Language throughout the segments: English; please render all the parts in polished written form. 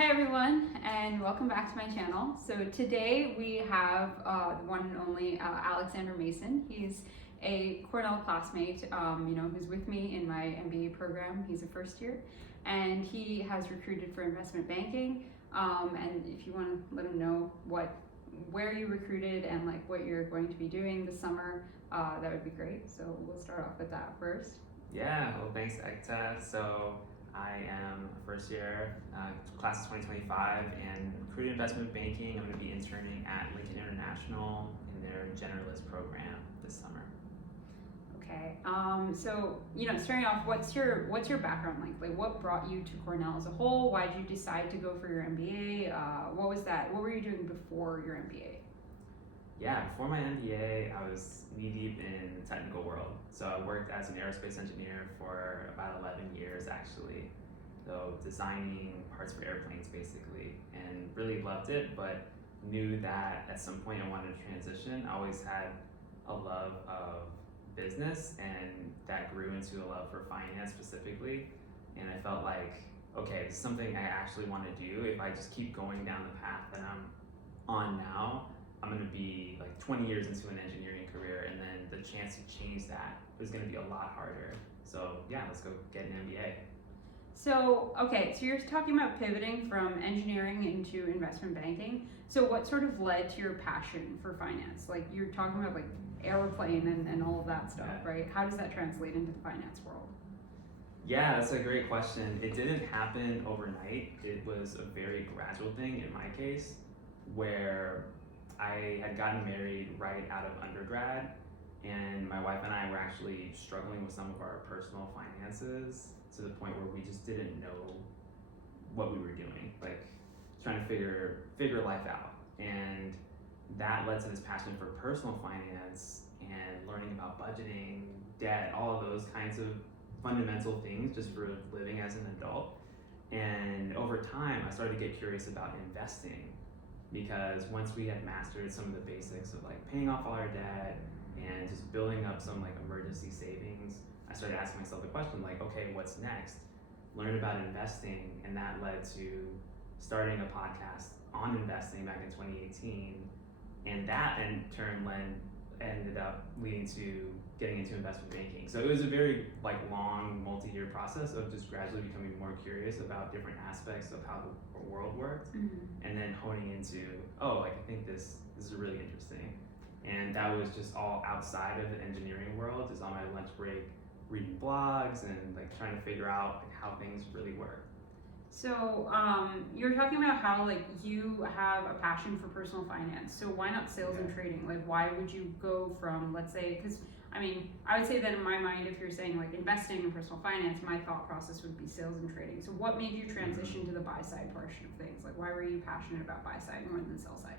Hi everyone, and welcome back to my channel. So today we have the one and only Alexander Mason. He's a Cornell classmate, who's with me in my MBA program. He's a first year, and he has recruited for investment banking. And if you want to let him know where you recruited and like what you're going to be doing this summer, that would be great. So we'll start off with that first. Yeah, well, thanks, Ekta. So I am a first year, class of 2025, and recruiting investment banking. I'm going to be interning at Lincoln International in their generalist program this summer. Okay. Starting off, what's your background like? Like, what brought you to Cornell as a whole? Why did you decide to go for your MBA? What was that? What were you doing before your MBA? Yeah, before my MBA, I was knee-deep in the technical world. So I worked as an aerospace engineer for about 11 years, actually. So designing parts for airplanes, basically, and really loved it, but knew that at some point I wanted to transition. I always had a love of business, and that grew into a love for finance specifically. And I felt like, okay, this is something I actually want to do. If I just keep going down the path that I'm on now, I'm going to be like 20 years into an engineering career, and then the chance to change that is going to be a lot harder. So yeah, let's go get an MBA. So you're talking about pivoting from engineering into investment banking. So what sort of led to your passion for finance? Like, you're talking about like airplane and all of that stuff, Yeah. right? How does that translate into the finance world? Yeah, that's a great question. It didn't happen overnight. It was a very gradual thing in my case, where I had gotten married right out of undergrad, and my wife and I were actually struggling with some of our personal finances to the point where we just didn't know what we were doing, like trying to figure life out. And that led to this passion for personal finance and learning about budgeting, debt, all of those kinds of fundamental things just for living as an adult. And over time, I started to get curious about investing, because once we had mastered some of the basics of like paying off all our debt and just building up some like emergency savings, I started asking myself the question like, okay, what's next? Learn about investing, and that led to starting a podcast on investing back in 2018, and that in turn ended up leading to getting into investment banking. So it was a very like long, multi-year process of just gradually becoming more curious about different aspects of how the world worked, and then honing into, I think this is really interesting. And that was just all outside of the engineering world, just on my lunch break, reading blogs and like trying to figure out like how things really work. So you're talking about how like you have a passion for personal finance. So why not sales and trading? Like, why would you go from, let's say, because I would say that in my mind, if you're saying like investing in personal finance, my thought process would be sales and trading. So what made you transition to the buy side portion of things? Like, why were you passionate about buy side more than sell side?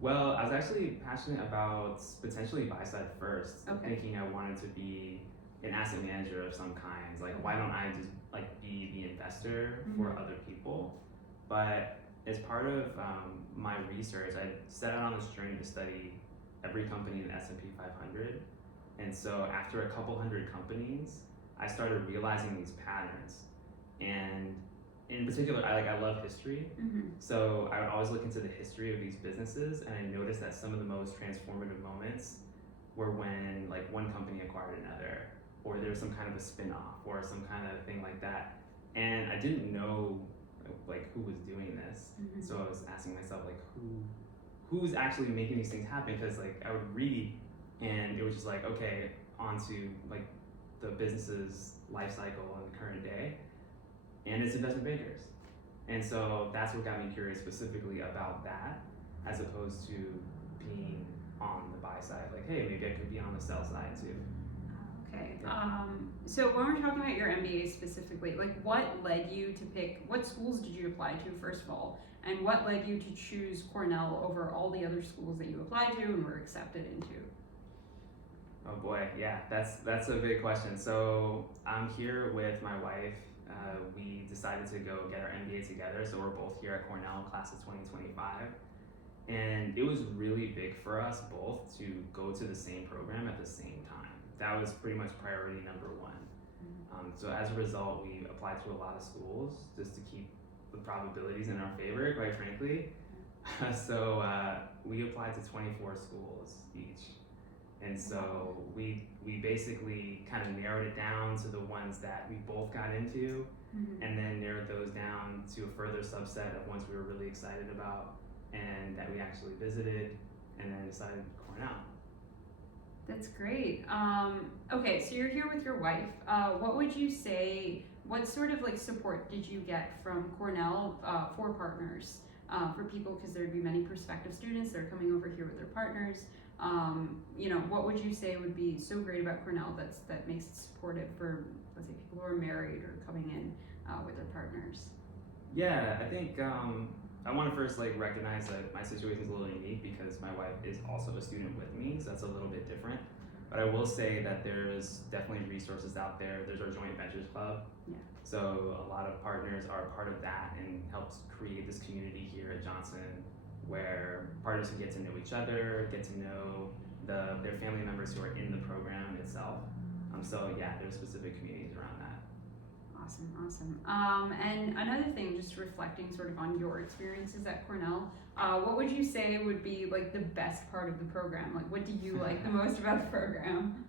Well, I was actually passionate about potentially buy side first, thinking I wanted to be an asset manager of some kinds. Like, why don't I just like be the investor for other people? But as part of my research, I set out on this journey to study every company in the S&P 500. And so after a couple hundred companies, I started realizing these patterns. And in particular, I love history. So I would always look into the history of these businesses, and I noticed that some of the most transformative moments were when like one company acquired another, or there was some kind of a spin-off or some kind of thing like that. And I didn't know like who was doing this. So I was asking myself like who's actually making these things happen, because like I would read and it was just like, okay, onto like the business's life cycle in the current day, and it's investment bankers. And so that's what got me curious specifically about that, as opposed to being on the buy side, like, hey, maybe I could be on the sell side too. Okay. So when we're talking about your MBA specifically, like what led you to pick, what schools did you apply to first of all, and what led you to choose Cornell over all the other schools that you applied to and were accepted into? Oh boy, yeah, that's a big question. So I'm here with my wife. We decided to go get our MBA together, so we're both here at Cornell, class of 2025. And it was really big for us both to go to the same program at the same time. That was pretty much priority number one. So as a result, we applied to a lot of schools just to keep the probabilities in our favor, quite frankly. So we applied to 24 schools each. And so we basically kind of narrowed it down to the ones that we both got into, and then narrowed those down to a further subset of ones we were really excited about and that we actually visited, and then decided Cornell. That's great. Okay, so you're here with your wife. What would you say, what sort of like support did you get from Cornell for partners, for people, because there'd be many prospective students that are coming over here with their partners. You know, what would you say would be so great about Cornell that makes it supportive for, let's say, people who are married or coming in with their partners? Yeah, I think I want to first like recognize that my situation is a little unique because my wife is also a student with me, so that's a little bit different. But I will say that there's definitely resources out there. There's our Joint Ventures Club. Yeah. So a lot of partners are part of that and helps create this community here at Johnson where partners can get to know each other, get to know their family members who are in the program itself. So yeah, there's specific communities around that. Awesome. And another thing, just reflecting sort of on your experiences at Cornell, what would you say would be like the best part of the program? Like, what do you like the most about the program?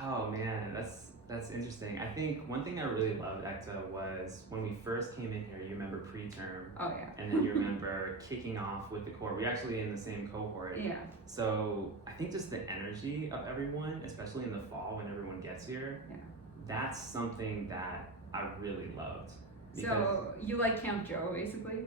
Oh man, that's interesting. I think one thing I really loved at ECTA was when we first came in here, you remember pre-term. Oh yeah. And then you remember kicking off with the core. We're actually in the same cohort. Yeah. So I think just the energy of everyone, especially in the fall when everyone gets here, that's something that I really loved. So you like Camp Joe, basically?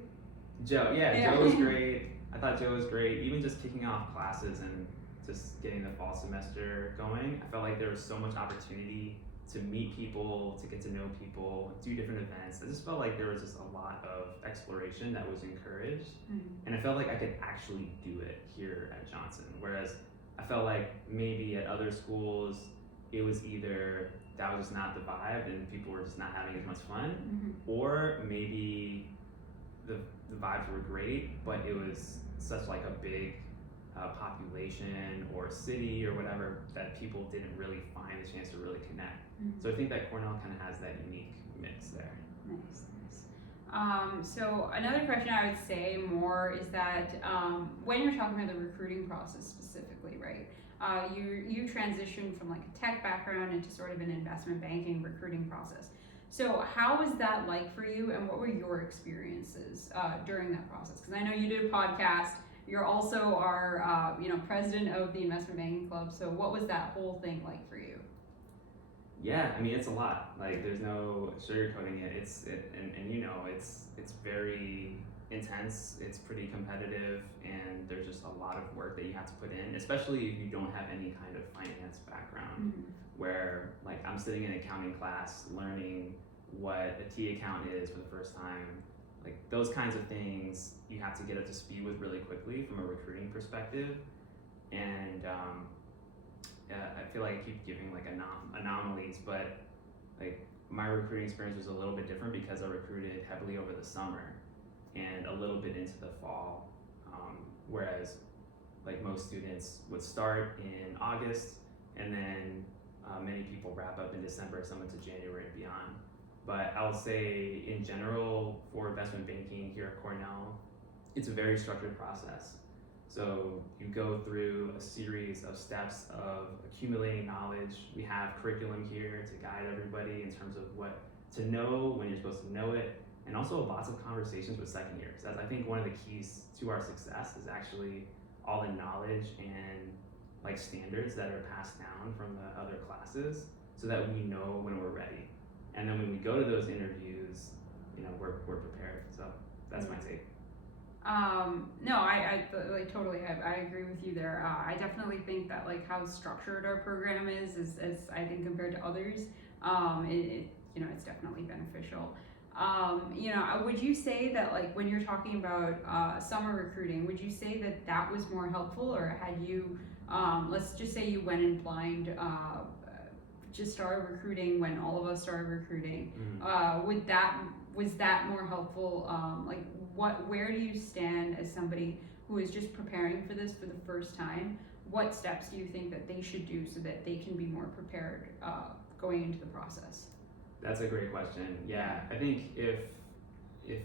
Joe, yeah, Joe was great. I thought Joe was great. Even just kicking off classes and just getting the fall semester going, I felt like there was so much opportunity to meet people, to get to know people, do different events. I just felt like there was just a lot of exploration that was encouraged. And I felt like I could actually do it here at Johnson. Whereas I felt like maybe at other schools, it was either that was just not the vibe and people were just not having as much fun, or maybe the vibes were great, but it was such like a big population or city or whatever that people didn't really find a chance to really connect. So I think that Cornell kind of has that unique mix there. Nice. So another question I would say more is that when you're talking about the recruiting process specifically, right? You transition from like a tech background into sort of an investment banking recruiting process. So how was that like for you, and what were your experiences during that process? Because I know you did a podcast. You're also our president of the investment banking club. So what was that whole thing like for you? Yeah, I mean it's a lot. Like there's no sugarcoating it. It's very intense. It's pretty competitive, and there's just a lot of work that you have to put in, especially if you don't have any kind of finance background. Where like I'm sitting in accounting class learning what a T account is for the first time. Like those kinds of things you have to get up to speed with really quickly from a recruiting perspective. And I feel like I keep giving like anomalies, but like my recruiting experience was a little bit different because I recruited heavily over the summer and a little bit into the fall, whereas like most students would start in August, and then many people wrap up in December, some into January and beyond. But I'll say in general for investment banking here at Cornell, it's a very structured process. So you go through a series of steps of accumulating knowledge. We have curriculum here to guide everybody in terms of what to know when you're supposed to know it, and also lots of conversations with second years. That's, I think, one of the keys to our success is actually all the knowledge and like standards that are passed down from the other classes, so that we know when we're ready. And then when we go to those interviews, we're prepared. So that's my take. No, I like totally. I agree with you there. I definitely think that like how structured our program is I think compared to others, it's definitely beneficial. Would you say that like when you're talking about summer recruiting, would you say that was more helpful, or had you, let's just say you went in blind, just started recruiting when all of us started recruiting, was that more helpful? Where do you stand as somebody who is just preparing for this for the first time? What steps do you think that they should do so that they can be more prepared going into the process? That's a great question. Yeah, I think if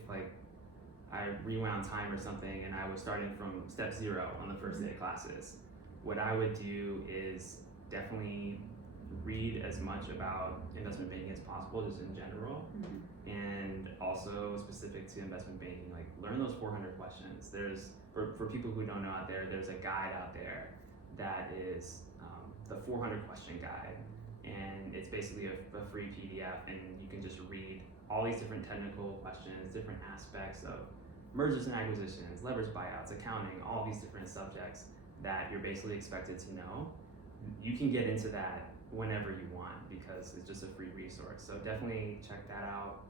like I rewound time or something and I was starting from step 0 on the first day of classes, what I would do is definitely read as much about investment banking as possible, just in general, and also specific to investment banking, like learn those 400 questions. There's, for people who don't know out there, there's a guide out there that is the 400 question guide, and it's basically a free PDF, and you can just read all these different technical questions, different aspects of mergers and acquisitions, leverage buyouts, accounting, all these different subjects that you're basically expected to know. You can get into that whenever you want because it's just a free resource. So definitely check that out.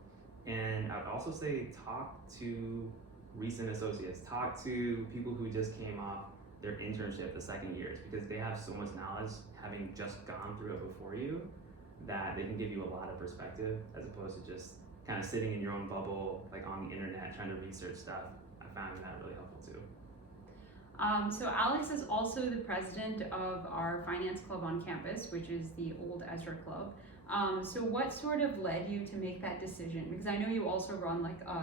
And I would also say talk to recent associates, talk to people who just came off their internship the second years, because they have so much knowledge having just gone through it before you that they can give you a lot of perspective as opposed to just kind of sitting in your own bubble, like on the internet, trying to research stuff. I found that really helpful too. So Alex is also the president of our finance club on campus, which is the Old Ezra Club. So what sort of led you to make that decision? Because I know you also run like a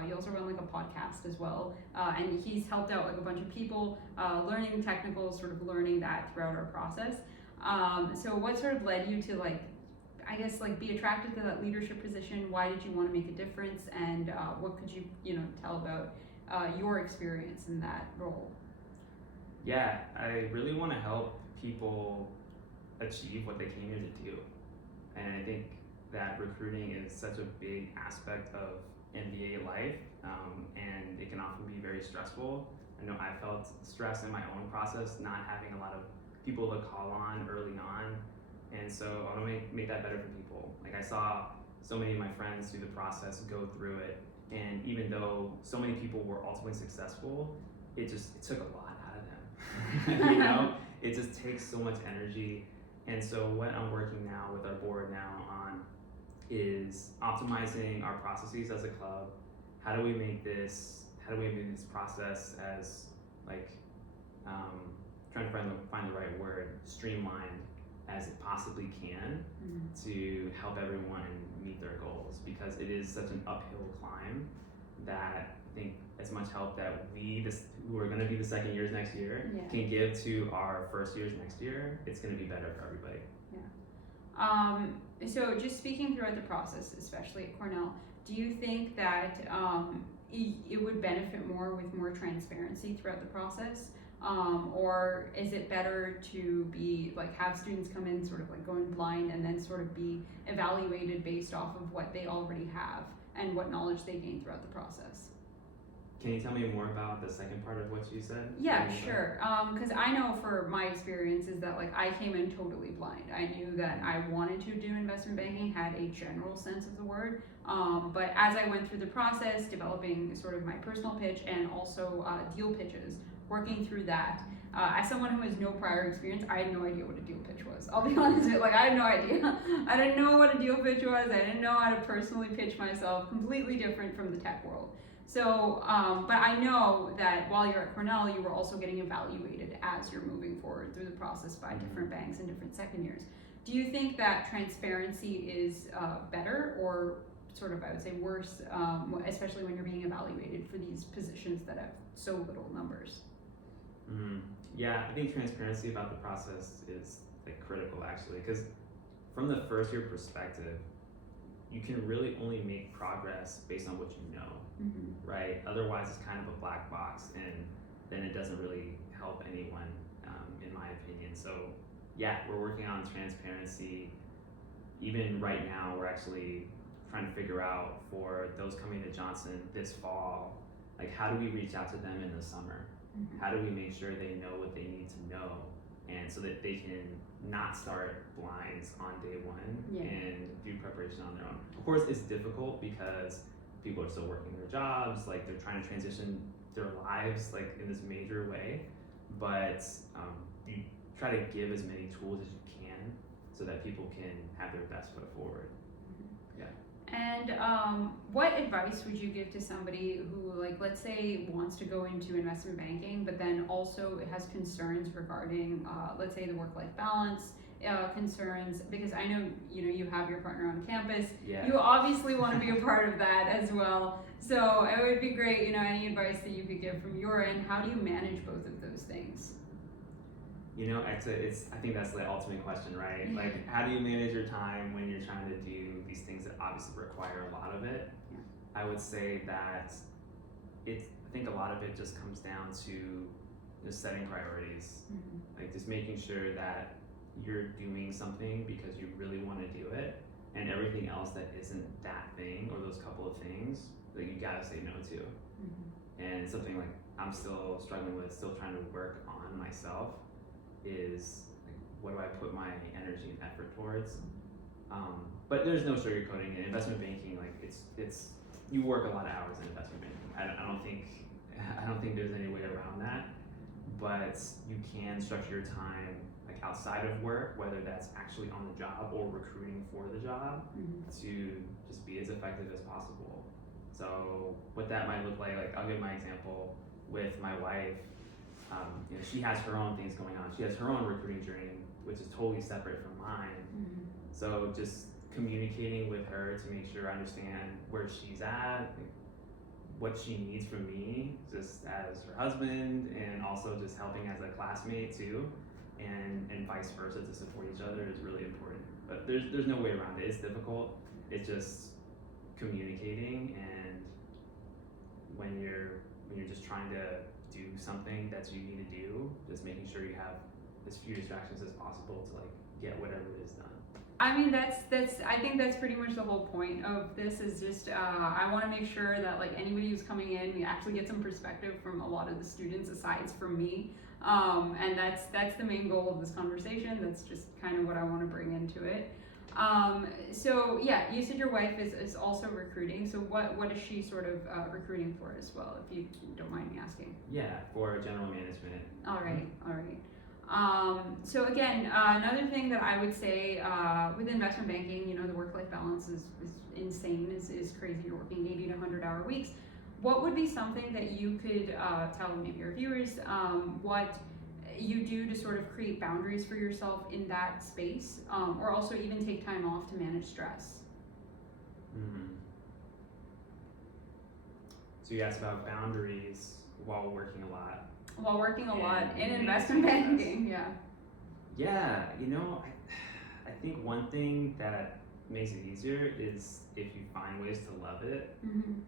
podcast as well, and he's helped out like a bunch of people learning technical, sort of learning that throughout our process. So what sort of led you to be attracted to that leadership position? Why did you want to make a difference? And what could you tell about your experience in that role? Yeah, I really want to help people achieve what they came here to do. And I think that recruiting is such a big aspect of MBA life, and it can often be very stressful. I know I felt stress in my own process, not having a lot of people to call on early on. And so I want to make that better for people. Like I saw so many of my friends through the process go through it, and even though so many people were ultimately successful, it took a lot out of them. It just takes so much energy. And so what I'm working now with our board now on is optimizing our processes as a club. How do we make this process as trying to find the right word, streamlined as it possibly can to help everyone meet their goals, because it is such an uphill climb that I think as much help that we, who are going to be the second years next year, can give to our first years next year, it's going to be better for everybody. So just speaking throughout the process, especially at Cornell, do you think that it would benefit more with more transparency throughout the process? Or is it better to be have students come in sort of going blind and then sort of be evaluated based off of what they already have and what knowledge they gain throughout the process? Can you tell me more about the second part of what you said? Yeah, sure. Because I know for my experience is that I came in totally blind. I knew that I wanted to do investment banking, had a general sense of the word. But as I went through the process, developing sort of my personal pitch and also deal pitches, working through that, as someone who has no prior experience, I had no idea what a deal pitch was. I'll be honest with you, I had no idea. I didn't know what a deal pitch was. I didn't know how to personally pitch myself. Completely different from the tech world. So, but I know that while you're at Cornell, you were also getting evaluated as you're moving forward through the process by different banks and different second years. Do you think that transparency is better or sort of, I would say, worse, especially when you're being evaluated for these positions that have so little numbers? Yeah, I think transparency about the process is critical actually, because from the first year perspective, you can really only make progress based on what you know, right? Otherwise, it's kind of a black box, and then it doesn't really help anyone, in my opinion. So, yeah, we're working on transparency. Even right now, we're actually trying to figure out for those coming to Johnson this fall, how do we reach out to them in the summer? How do we make sure they know what they need to know, and so that they can not start blinds on day one and do preparation on their own? Of course, it's difficult because people are still working their jobs, they're trying to transition their lives in this major way, but you try to give as many tools as you can so that people can have their best foot forward. And what advice would you give to somebody who, let's say, wants to go into investment banking, but then also has concerns regarding, let's say, the work-life balance concerns, because I know you have your partner on campus. Yeah. You obviously want to be a part of that as well. So it would be great, any advice that you could give from your end. How do you manage both of those things? I think that's the ultimate question, right? Like, how do you manage your time when you're trying to do these things that obviously require a lot of it? Yeah. I would say that I think a lot of it just comes down to just setting priorities. Like, just making sure that you're doing something because you really want to do it, and everything else that isn't that thing or those couple of things that you gotta say no to. And something like I'm still struggling with, still trying to work on myself, is like, what do I put my energy and effort towards? But there's no sugarcoating it. Investment banking, like it's you work a lot of hours in investment banking. I don't think there's any way around that. But you can structure your time like outside of work, whether that's actually on the job or recruiting for the job, to just be as effective as possible. So what that might look like I'll give my example with my wife. She has her own things going on. She has her own recruiting journey, which is totally separate from mine. So just communicating with her to make sure I understand where she's at, what she needs from me, just as her husband, and also just helping as a classmate too, and vice versa, to support each other is really important. But there's no way around it. It's difficult. It's just communicating, and when you're just trying to do something that you need to do, just making sure you have as few distractions as possible to like get whatever it is done. I mean, I think that's pretty much the whole point of this, is just, I want to make sure that like anybody who's coming in, we actually get some perspective from a lot of the students aside from me. And that's the main goal of this conversation. That's just kind of what I want to bring into it. So yeah, you said your wife is also recruiting. So what is she sort of recruiting for as well, if you don't mind me asking? Yeah, for general management. All right. So again, another thing that I would say with investment banking, the work-life balance is insane, is crazy. You're working 80 to 100-hour weeks. What would be something that you could tell maybe your viewers what you do to sort of create boundaries for yourself in that space, or also even take time off to manage stress? So you asked about boundaries while working a lot. While working a lot in investment banking, yeah. Yeah, I think one thing that makes it easier is if you find ways to love it.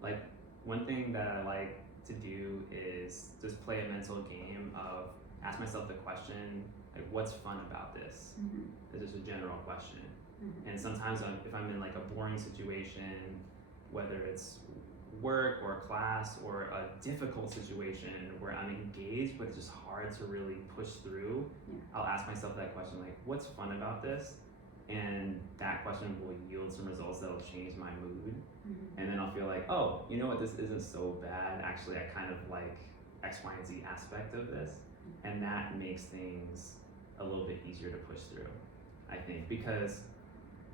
Like, one thing that I like to do is just play a mental game of ask myself the question, like, what's fun about this? It's just a general question. And sometimes if I'm in like a boring situation, whether it's work or class or a difficult situation where I'm engaged but it's just hard to really push through, I'll ask myself that question, like, what's fun about this? And that question will yield some results that will change my mood. And then I'll feel like, oh, you know what, this isn't so bad. Actually, I kind of like X, Y, and Z aspect of this. And that makes things a little bit easier to push through, I think, because,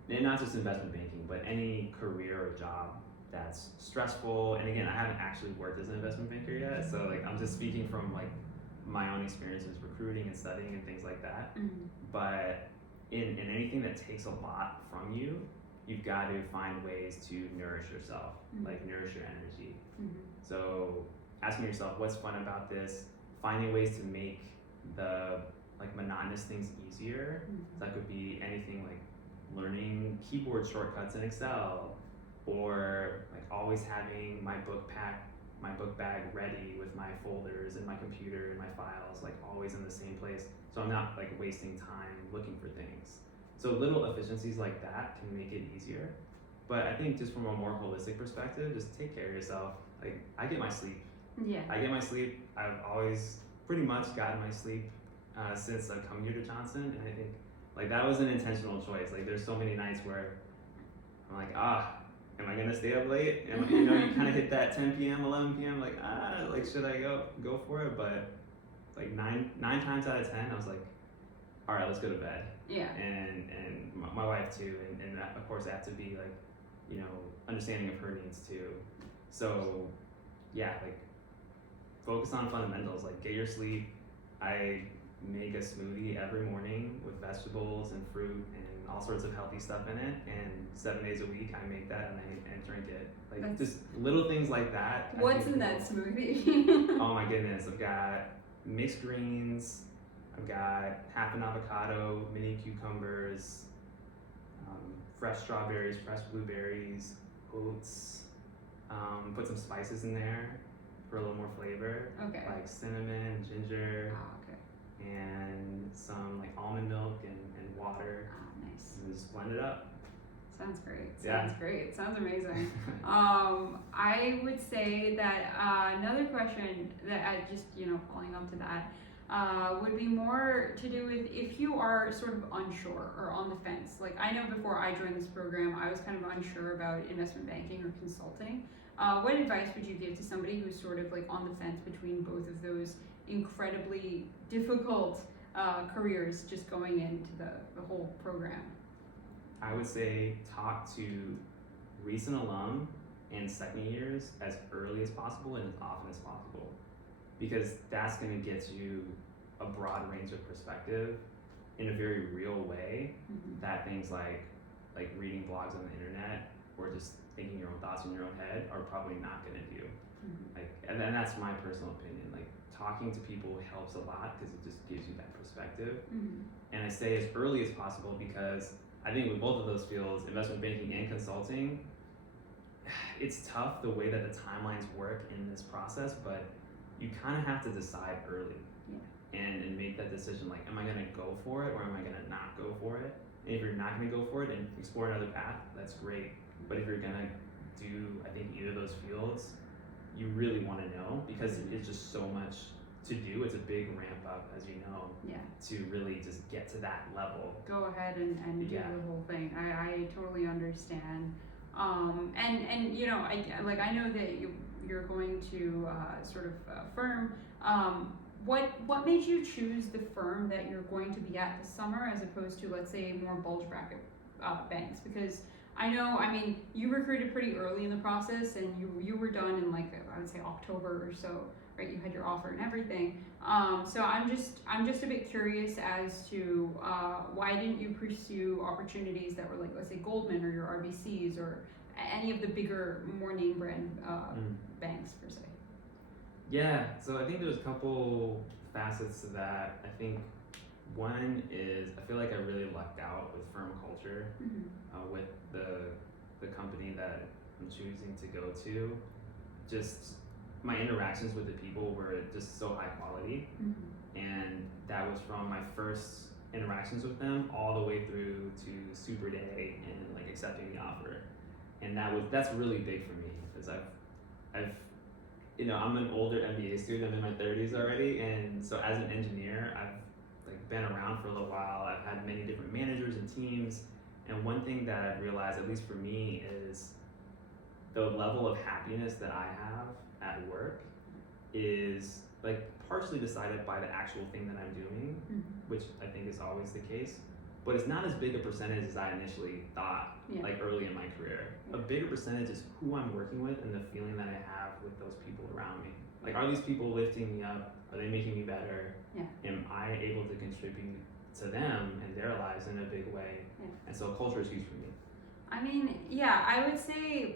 and not just investment banking, but any career or job that's stressful. And again, I haven't actually worked as an investment banker yet, so like I'm just speaking from like my own experiences recruiting and studying and things like that. But in anything that takes a lot from you, you've got to find ways to nourish yourself, like nourish your energy. So asking yourself what's fun about this, finding ways to make the like monotonous things easier. So that could be anything like learning keyboard shortcuts in Excel, or like always having my book bag ready with my folders and my computer and my files like always in the same place, so I'm not like wasting time looking for things. So little efficiencies like that can make it easier. But I think just from a more holistic perspective, just take care of yourself. Like, I get my sleep. I get my sleep. I've always pretty much gotten my sleep since I've come here to Johnson, and I think like that was an intentional choice. Like, there's so many nights where I'm like, am I gonna stay up late? And you kind of hit that 10 p.m., 11 p.m. Like, should I go for it? But like nine times out of 10, I was like, all right, let's go to bed. And my wife too, and that, of course, I have to be like, understanding of her needs too. So yeah, like focus on fundamentals. Like, get your sleep. I make a smoothie every morning with vegetables and fruit and all sorts of healthy stuff in it. And 7 days a week, I make that and drink it. Like just little things like that. What's in that smoothie? Oh my goodness, I've got mixed greens. I've got half an avocado, mini cucumbers, fresh strawberries, fresh blueberries, oats. Put some spices in there for a little more flavor. Okay. Like cinnamon, ginger, and some like almond milk and water. Nice. And just blend it up. Sounds great. Yeah. Sounds great. Sounds amazing. I would say that another question that I just, following up to that, would be more to do with if you are sort of unsure or on the fence. Like I know before I joined this program, I was kind of unsure about investment banking or consulting. What advice would you give to somebody who's sort of like on the fence between both of those incredibly difficult careers just going into the whole program? I would say talk to recent alum and second years as early as possible and as often as possible, because that's going to get you a broad range of perspective in a very real way that things like reading blogs on the internet or just thinking your own thoughts in your own head are probably not going to do. And then that's my personal opinion. Like talking to people helps a lot because it just gives you that perspective. And I say as early as possible because I think with both of those fields, investment banking and consulting, it's tough the way that the timelines work in this process, but you kind of have to decide early and make that decision. Like, am I going to go for it or am I going to not go for it? And if you're not going to go for it and explore another path, that's great. But if you're going to do, I think, either of those fields, you really want to know because it's just so much to do. It's a big ramp up, as you know, to really just get to that level. Go ahead and do the whole thing. I totally understand. And I know that you're going to sort of firm. What made you choose the firm that you're going to be at this summer as opposed to, let's say, more bulge bracket banks? Because I know, you recruited pretty early in the process, and you were done in I would say October or so, right? You had your offer and everything. So I'm just a bit curious as to why didn't you pursue opportunities that were let's say Goldman or your RBCs or any of the bigger, more name brand banks per se? Yeah, so I think there's a couple facets to that. I think one is I feel like I really lucked out with firm culture with the company that I'm choosing to go to. Just my interactions with the people were just so high quality, and that was from my first interactions with them all the way through to Super Day and accepting the offer. And that's really big for me because I've I'm an older MBA student. I'm in my 30s already, and so as an engineer, I've been around for a little while. I've had many different managers and teams, and one thing that I've realized, at least for me, is the level of happiness that I have at work is partially decided by the actual thing that I'm doing, which I think is always the case. But it's not as big a percentage as I initially thought, early in my career. A bigger percentage is who I'm working with and the feeling that I have with those people around me. Are these people lifting me up? Are they making me better? Am I able to contribute to them and their lives in a big way? And so culture is huge for me. I would say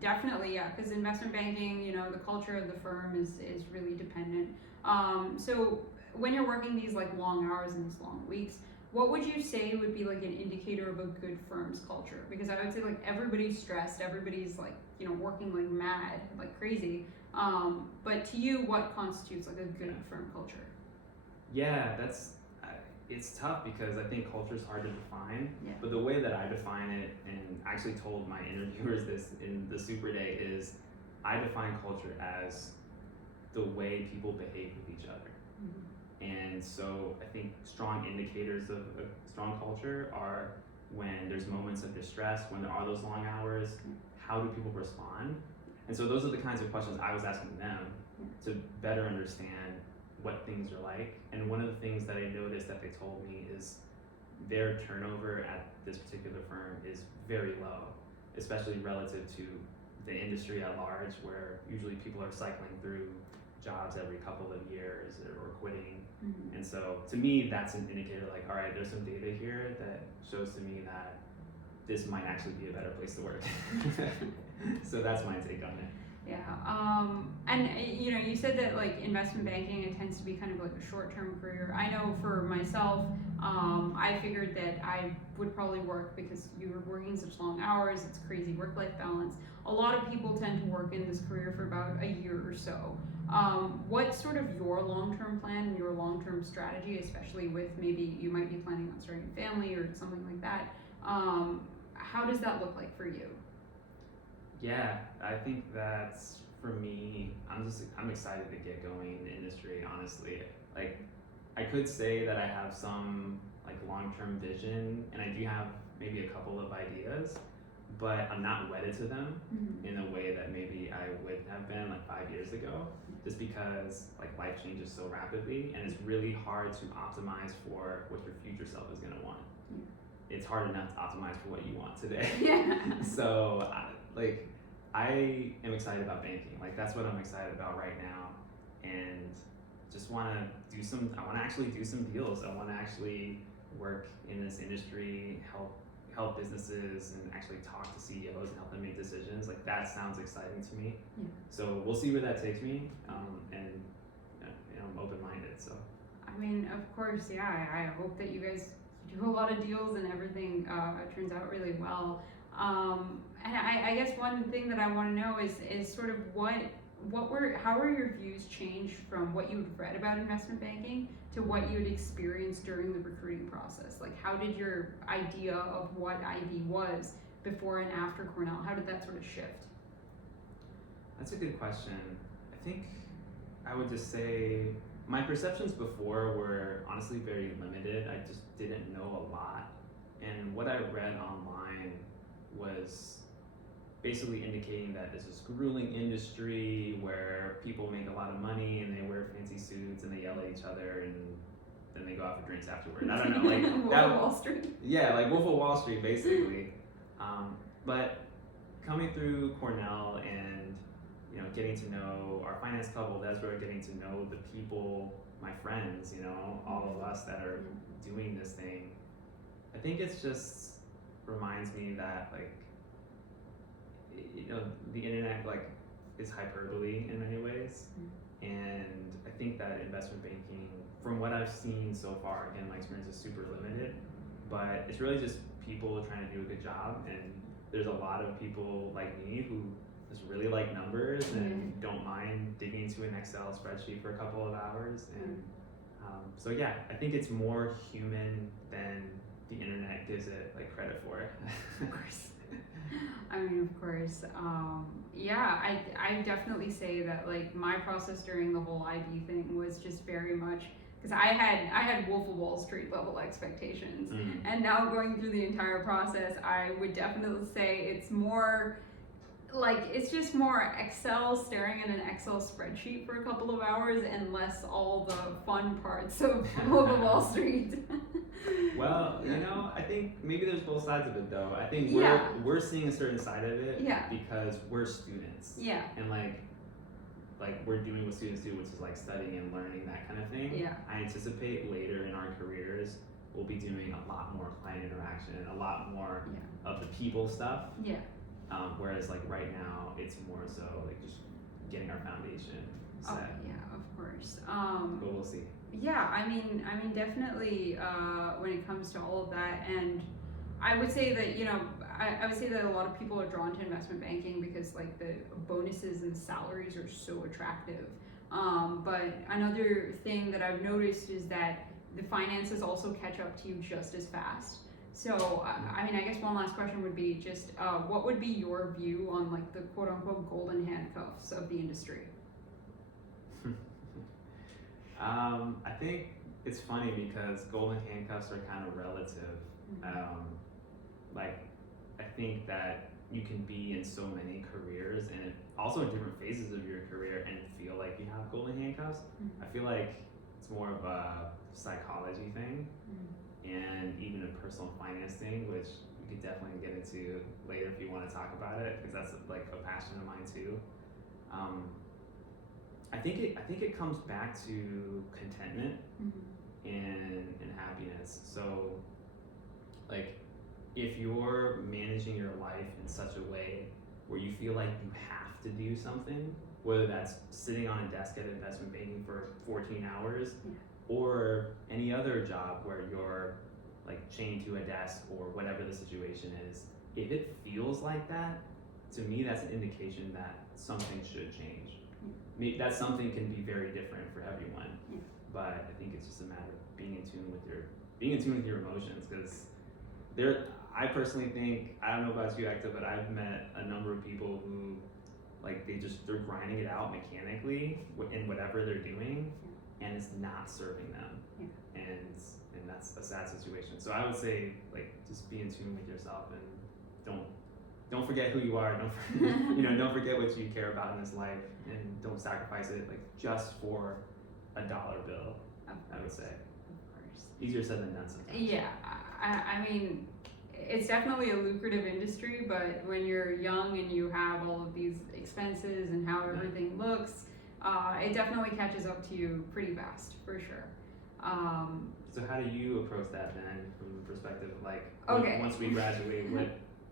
definitely, because investment banking, the culture of the firm is really dependent. So when you're working these long hours and these long weeks, what would you say would be an indicator of a good firm's culture? Because I would say everybody's stressed, everybody's working mad, crazy. But to you, what constitutes a good firm culture? Yeah, it's tough because I think culture is hard to define. But the way that I define it, and actually told my interviewers this in the Super Day, is I define culture as the way people behave with each other. And so I think strong indicators of a strong culture are when there's moments of distress, when there are those long hours, how do people respond? And so those are the kinds of questions I was asking them to better understand what things are like. And one of the things that I noticed that they told me is their turnover at this particular firm is very low, especially relative to the industry at large, where usually people are cycling through jobs every couple of years or quitting. Mm-hmm. And so to me, that's an indicator like, all right, there's some data here that shows to me that this might actually be a better place to work. So that's my take on it. Yeah, and you know, you said that like investment banking, it tends to be kind of like a short-term career. I know for myself, I figured that I would probably work because you were working such long hours. It's crazy work-life balance. A lot of people tend to work in this career for about a year or so. What's sort of your long-term plan and your long-term strategy, especially with maybe you might be planning on starting a family or something like that? How does that look like for you? Yeah, I think that's for me. I'm excited to get going in the industry. Honestly, like I could say that I have some like long-term vision, and I do have maybe a couple of ideas, but I'm not wedded to them in a way that maybe I would have been like 5 years ago. Just because like life changes so rapidly, and it's really hard to optimize for what your future self is gonna want. It's hard enough to optimize for what you want today. Yeah. So I am excited about banking. Like that's what I'm excited about right now, and just want to do some. I want to actually do some deals. I want to actually work in this industry, help businesses, and actually talk to CEOs and help them make decisions. Like that sounds exciting to me. Yeah. So we'll see where that takes me, and you know, I'm open-minded. So. I mean, of course, yeah. I hope that you guys do a lot of deals and everything turns out really well. And I guess one thing that I want to know is sort of how were your views changed from what you had read about investment banking to what you had experienced during the recruiting process? Like, how did your idea of what IB was before and after Cornell, how did that sort of shift? That's a good question. I think I would just say my perceptions before were honestly very limited. I just didn't know a lot. And what I read online was basically indicating that it's this grueling industry where people make a lot of money and they wear fancy suits and they yell at each other and then they go out for drinks afterward. I don't know, like Wolf of Wall Street. Yeah, like Wolf of Wall Street, basically. But coming through Cornell and getting to know our finance club, Old Ezra, getting to know the people, my friends, all of us that are doing this thing, I think it's just reminds me that the internet is hyperbole in many ways, and I think that investment banking, from what I've seen so far, again my experience is super limited, but it's really just people trying to do a good job, and there's a lot of people like me who just really like numbers and don't mind digging into an Excel spreadsheet for a couple of hours, and so yeah, I think it's more human than the internet gives it credit for. Of course. I mean, of course. Yeah, I definitely say that my process during the whole IB thing was just very much because I had Wolf of Wall Street level expectations, and now going through the entire process, I would definitely say it's more it's just more Excel, staring at an Excel spreadsheet for a couple of hours, and less all the fun parts of Wolf of Wall Street. Well, I think maybe there's both sides of it though. I think we're seeing a certain side of it because we're students. Yeah. And we're doing what students do, which is studying and learning, that kind of thing. Yeah. I anticipate later in our careers we'll be doing a lot more client interaction, a lot more of the people stuff. Yeah. Whereas right now it's more so just getting our foundation set. Oh, yeah, of course. But we'll see. Yeah, I mean, definitely when it comes to all of that, and I would say that I would say that a lot of people are drawn to investment banking because the bonuses and salaries are so attractive. But another thing that I've noticed is that the finances also catch up to you just as fast. So, I mean, I guess one last question would be just what would be your view on the quote unquote golden handcuffs of the industry? I think it's funny because golden handcuffs are kind of relative. I think that you can be in so many careers and also in different phases of your career and feel like you have golden handcuffs. I feel like it's more of a psychology thing and even a personal finance thing, which we could definitely get into later if you want to talk about it, because that's a passion of mine too. I think it comes back to contentment and happiness. So, like, if you're managing your life in such a way where you feel like you have to do something, whether that's sitting on a desk at investment banking for 14 hours or any other job where you're like chained to a desk or whatever the situation is, if it feels like that, to me that's an indication that something should change. That something can be very different for everyone, but I think it's just a matter of being in tune with your emotions, because I personally think, I don't know about you, Ekta, but I've met a number of people who like they're grinding it out mechanically in whatever they're doing, and it's not serving them, and that's a sad situation. So I would say, like, just be in tune with yourself and don't forget who you are. Don't forget what you care about in this life, and don't sacrifice it like just for a dollar bill. I would say. Of course. Easier said than done sometimes. Yeah, I mean, it's definitely a lucrative industry, but when you're young and you have all of these expenses and how everything looks, it definitely catches up to you pretty fast, for sure. So how do you approach that then, from the perspective of like, once we graduate,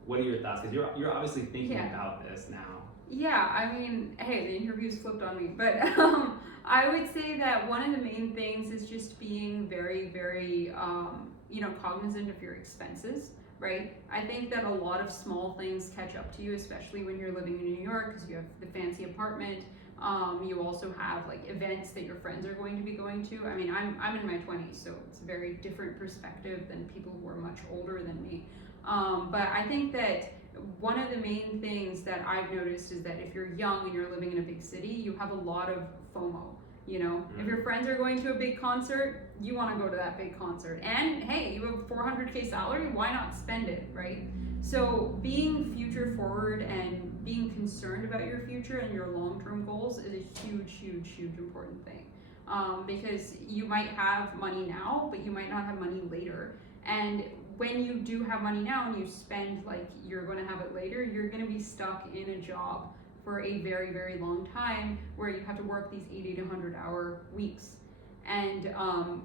what are your thoughts? Because you're obviously thinking about this now. Yeah, I mean, hey, the interview's flipped on me, but I would say that one of the main things is just being very, very, cognizant of your expenses, right? I think that a lot of small things catch up to you, especially when you're living in New York, because you have the fancy apartment. You also have like events that your friends are going to be going to. I mean, I'm in my 20s, so it's a very different perspective than people who are much older than me. But I think that one of the main things that I've noticed is that if you're young and you're living in a big city, you have a lot of FOMO. If your friends are going to a big concert, you want to go to that big concert. And hey, you have a $400K salary, why not spend it, right? So being future forward and being concerned about your future and your long-term goals is a huge, huge, huge important thing. Because you might have money now, but you might not have money later. And when you do have money now and you spend like you're going to have it later, you're going to be stuck in a job for a very, very long time where you have to work these 80 to 100-hour weeks. And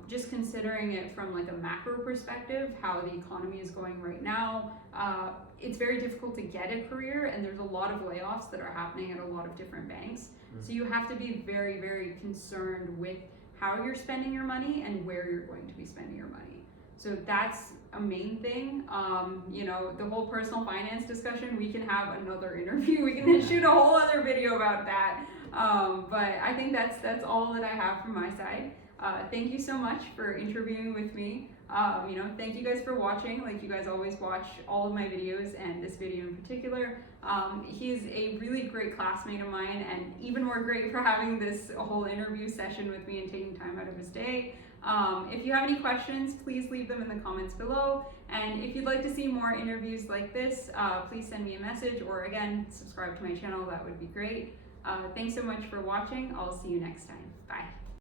just considering it from like a macro perspective, how the economy is going right now, it's very difficult to get a career, and there's a lot of layoffs that are happening at a lot of different banks. So you have to be very, very concerned with how you're spending your money and where you're going to be spending your money. So that's a main thing. The whole personal finance discussion, we can have another interview. We can shoot a whole other video about that. But I think that's all that I have from my side. Thank you so much for interviewing with me. Thank you guys for watching. Like, you guys always watch all of my videos, and this video in particular. He's a really great classmate of mine, and even more great for having this whole interview session with me and taking time out of his day. If you have any questions, please leave them in the comments below. And if you'd like to see more interviews like this, please send me a message, or again, subscribe to my channel. That would be great. Thanks so much for watching. I'll see you next time. Bye.